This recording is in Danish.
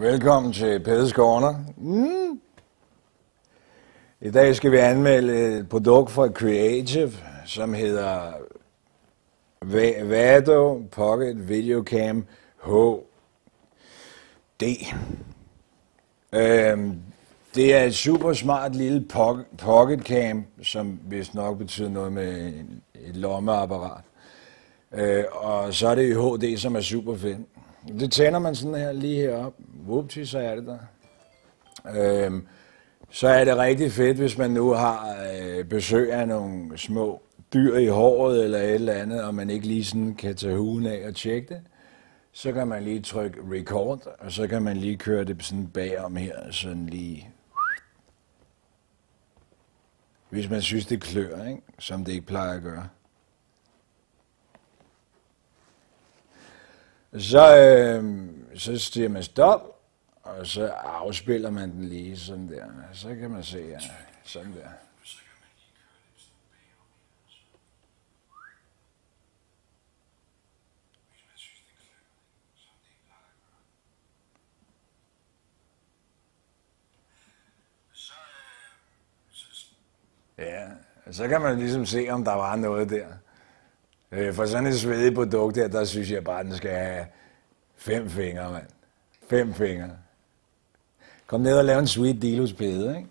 Velkommen til Pedes Corner. I dag skal vi anmelde et produkt fra Creative, som hedder Vado Pocket Videocam HD. Det er et super smart lille pocket cam, som vist nok betyder noget med et lommeapparat. Og så er det i HD, som er super fedt. Det tænder man sådan her lige herop. Whoopty, så er det der. Så er det rigtig fedt, hvis man nu har besøg af nogle små dyr i håret eller et eller andet, og man ikke lige sådan kan tage huen af og tjekke det. Så kan man lige trykke record, og så kan man lige køre det sådan bagom her, sådan lige. Hvis man synes, det klør, ikke? Som det ikke plejer at gøre. Så stiger man stop, og så afspiller man den lige sådan der. Så kan man se, ja, sådan der. Ja, så kan man ligesom se, om der var noget der. For sådan et svedigt produkt her, der synes jeg bare, at den skal have 5 fingre, mand. 5 fingre. Kom ned og lav en sweet deal hos Pede, ikke?